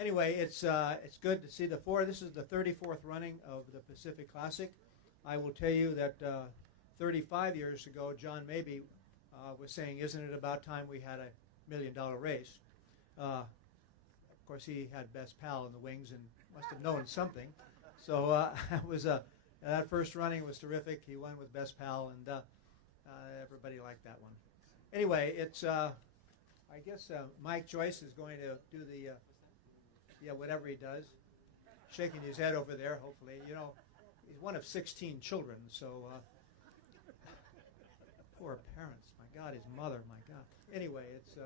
Anyway, it's good to see the four. This is the 34th running of the Pacific Classic. I will tell you that 35 years ago, John Mabee was saying, "Isn't it about time we had $1 million race?" Of course, he had Best Pal in the wings and must have known something. So it was that first running was terrific. He won with Best Pal, and everybody liked that one. Anyway, it's I guess Mike Joyce is going to do the whatever he does, shaking his head over there. Hopefully, he's one of 16 children, so poor parents. My God, his mother. My God. Anyway, it's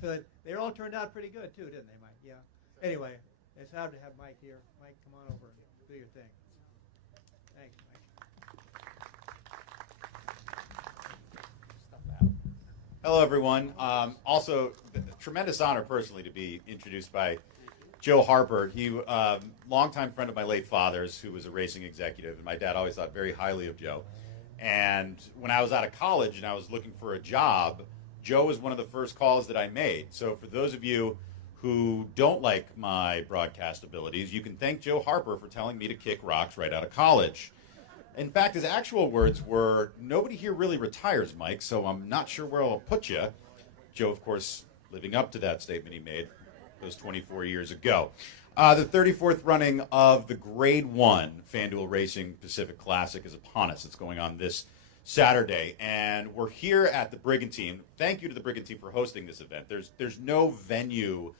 good. They all turned out pretty good too, didn't they, Mike? Yeah. Anyway, it's hard to have Mike here. Mike, come on over and do your thing. Thanks, Mike. Hello, everyone. Also, a tremendous honor personally to be introduced by Joe Harper. He, longtime friend of my late father's, who was a racing executive, and my dad always thought very highly of Joe. And when I was out of college and I was looking for a job, Joe was one of the first calls that I made. So for those of you who don't like my broadcast abilities, you can thank Joe Harper for telling me to kick rocks right out of college. In fact, his actual words were, "Nobody here really retires, Mike, so I'm not sure where I'll put you." Joe, of course, living up to that statement he made those 24 years ago. The 34th running of the Grade 1 FanDuel Racing Pacific Classic is upon us. It's going on this Saturday, and we're here at the Brigantine. Thank you to the Brigantine for hosting this event. There's no venue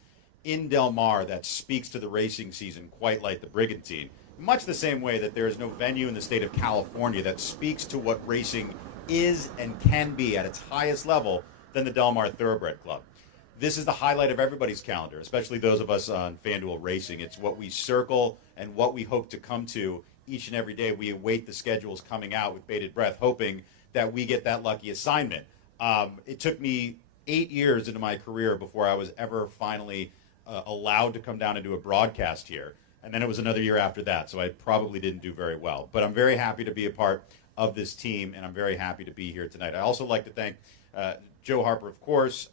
in Del Mar that speaks to the racing season quite like the Brigantine, much the same way that there is no venue in the state of California that speaks to what racing is and can be at its highest level than the Del Mar Thoroughbred Club. This is the highlight of everybody's calendar, especially those of us on FanDuel Racing. It's what we circle and what we hope to come to each and every day. We await the schedules coming out with bated breath, hoping that we get that lucky assignment. It took me 8 years into my career before I was ever finally allowed to come down and do a broadcast here. And then it was another year after that, so I probably didn't do very well. But I'm very happy to be a part of this team, and I'm very happy to be here tonight. I also like to thank Joe Harper, of course.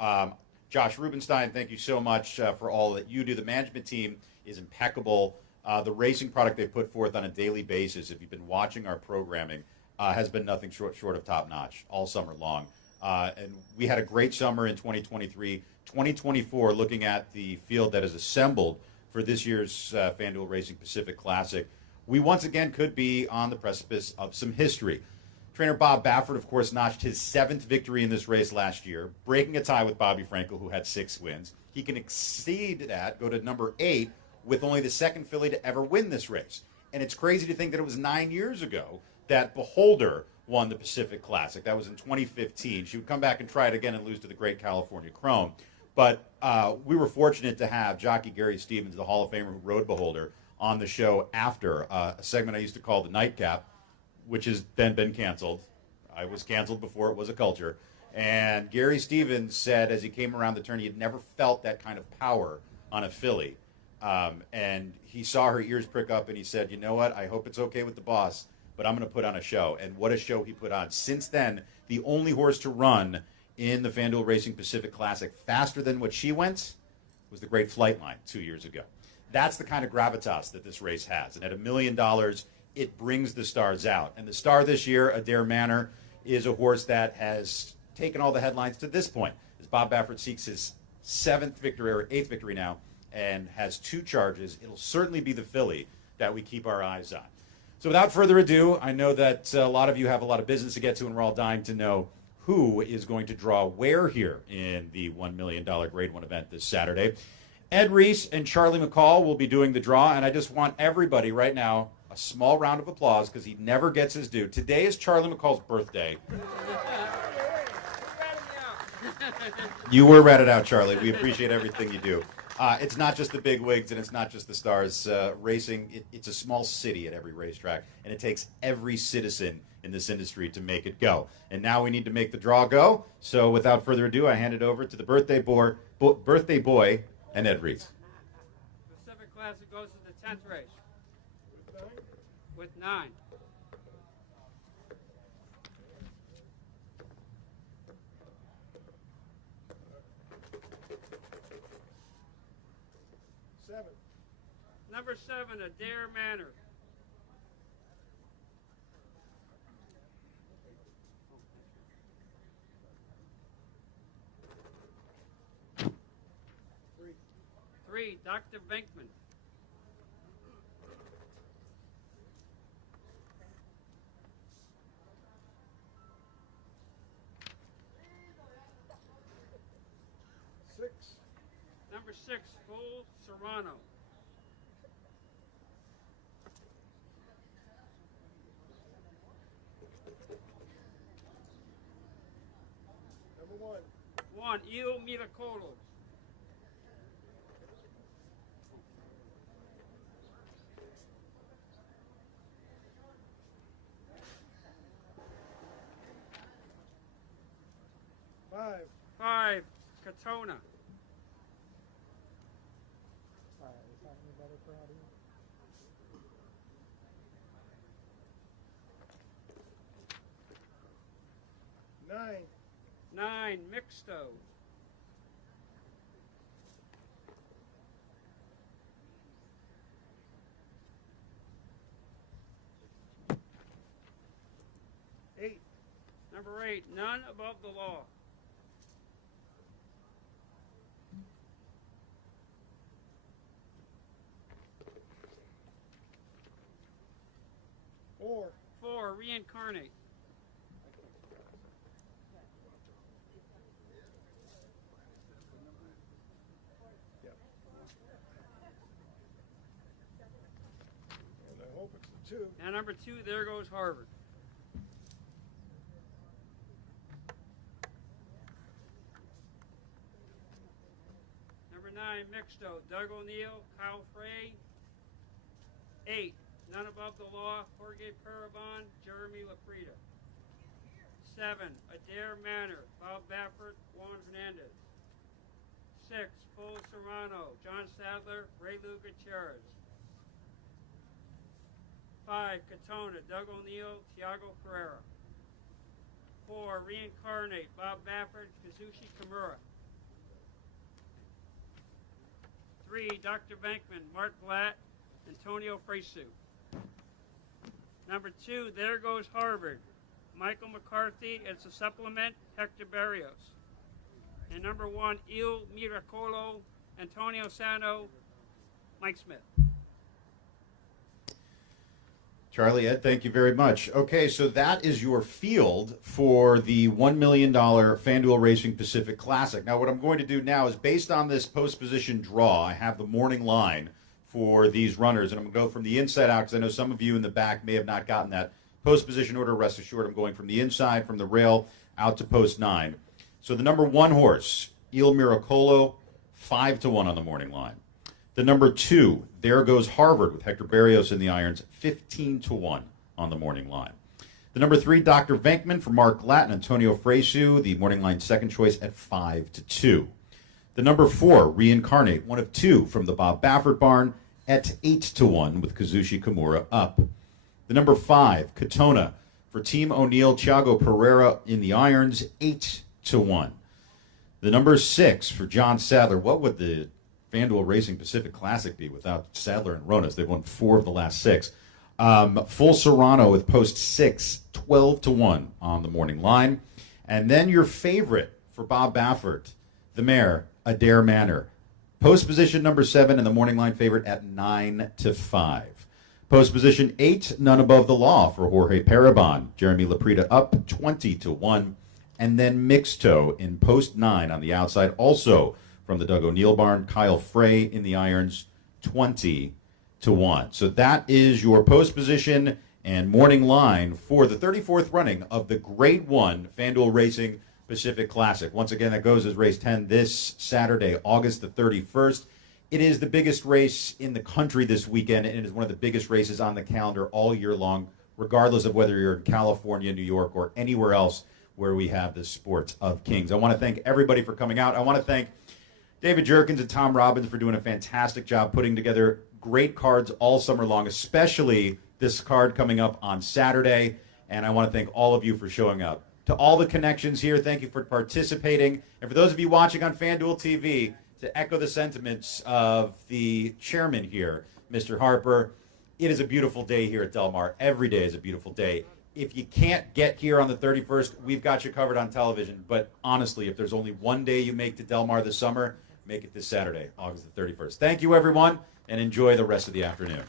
Josh Rubenstein, thank you so much for all that you do. The management team is impeccable. The racing product they put forth on a daily basis, if you've been watching our programming, has been nothing short of top-notch all summer long. And we had a great summer in 2023. 2024, looking at the field that is assembled for this year's FanDuel Racing Pacific Classic, we once again could be on the precipice of some history. Trainer Bob Baffert, of course, notched his 7th victory in this race last year, breaking a tie with Bobby Frankel, who had 6 wins. He can exceed that, go to number 8, with only the second filly to ever win this race. And it's crazy to think that it was 9 years ago that Beholder won the Pacific Classic. That was in 2015. She would come back and try it again and lose to the Great California Chrome. But we were fortunate to have jockey Gary Stevens, the Hall of Famer who rode Beholder, on the show after a segment I used to call the Nightcap, which has then been canceled. I was canceled before it was a culture. And Gary Stevens said as he came around the turn, he had never felt that kind of power on a filly. And he saw her ears prick up and he said, "You know what, I hope it's okay with the boss, but I'm going to put on a show." And what a show he put on. Since then, the only horse to run in the FanDuel Racing Pacific Classic faster than what she went was the Great Flightline 2 years ago. That's the kind of gravitas that this race has. And at $1 million, it brings the stars out. And the star this year, Adair Manor, is a horse that has taken all the headlines to this point, as Bob Baffert seeks his 7th victory, or 8th victory now, and has 2 charges. It'll certainly be the filly that we keep our eyes on. So without further ado, I know that a lot of you have a lot of business to get to, and we're all dying to know who is going to draw where here in the $1 million Grade 1 event this Saturday. Ed Reese and Charlie McCall will be doing the draw, and I just want everybody right now a small round of applause because he never gets his due. Today is Charlie McCall's birthday. You were ratted out, Charlie. We appreciate everything you do. It's not just the big wigs and it's not just the stars. Racing, it's a small city at every racetrack, and it takes every citizen in this industry to make it go. And now we need to make the draw go. So without further ado, I hand it over to the birthday boy and Ed Reese. Pacific Classic goes to the 10th race. With 9. Number 7, Adair Manor. Three, Dr. Venkman. Number 6, Full Serrano. Number 1, Il Miracolo. Five, Katona. Nine, Mixto. 8. Number 8, None Above the Law. 4, Reincarnate. 2. And number 2, There Goes Harvard. Number 9, Mixto, Doug O'Neill, Kyle Frey. 8, None Above the Law, Jorge Parabon, Jeremy Laprida. 7, Adair Manor, Bob Baffert, Juan Hernandez. 6, Full Serrano, John Sadler, Ray Lou Gutierrez. 5, Katona, Doug O'Neill, Tiago Ferreira. 4, Reincarnate, Bob Baffert, Kazushi Kimura. 3, Dr. Venkman, Mark Blatt, Antonio Fresu. Number 2, There Goes Harvard, Michael McCarthy. It's a supplement, Hector Barrios. And number 1, Il Miracolo, Antonio Sano, Mike Smith. Charlie, Ed, thank you very much. Okay, so that is your field for the $1 million FanDuel Racing Pacific Classic. Now, what I'm going to do now is, based on this post-position draw, I have the morning line for these runners, and I'm going to go from the inside out, because I know some of you in the back may have not gotten that post-position order. Rest assured, I'm going from the inside, from the rail, out to post 9. So the number 1 horse, Il Miracolo, 5-1 on the morning line. The number 2, There Goes Harvard, with Hector Barrios in the irons, 15-1 on the morning line. The number 3, Dr. Venkman for Mark Latt and Antonio Fresu, the morning line second choice at 5-2. The number 4, Reincarnate, one of 2 from the Bob Baffert barn, at 8-1 with Kazushi Kimura up. The number 5, Katona for Team O'Neill, Thiago Pereira in the irons, 8-1. The number 6 for John Sadler. What would the FanDuel Racing Pacific Classic be without Sadler and Ronas? They've won 4 of the last 6. Full Serrano with post 6, 12-1 on the morning line. And then your favorite for Bob Baffert, the mare, Adair Manor. Post position number 7 and the morning line favorite at 9-5. Post position 8, None Above the Law for Jorge Parabon. Jeremy Laprida up 20-1. And then Mixto in post 9 on the outside, also from the Doug O'Neill barn, Kyle Frey in the irons, 20-1. So that is your post position and morning line for the 34th running of the Grade 1 FanDuel Racing Pacific Classic. Once again, that goes as race 10 this Saturday, August the 31st. It is the biggest race in the country this weekend, and it is one of the biggest races on the calendar all year long, regardless of whether you're in California, New York, or anywhere else where we have the Sports of Kings. I want to thank everybody for coming out. I want to thank David Jerkins and Tom Robbins for doing a fantastic job putting together great cards all summer long, especially this card coming up on Saturday. And I want to thank all of you for showing up. To all the connections here, thank you for participating. And for those of you watching on FanDuel TV, to echo the sentiments of the chairman here, Mr. Harper. It is a beautiful day here at Del Mar. Every day is a beautiful day. If you can't get here on the 31st, we've got you covered on television. But honestly, if there's only one day you make to Del Mar this summer, make it this Saturday, August the 31st. Thank you, everyone, and enjoy the rest of the afternoon.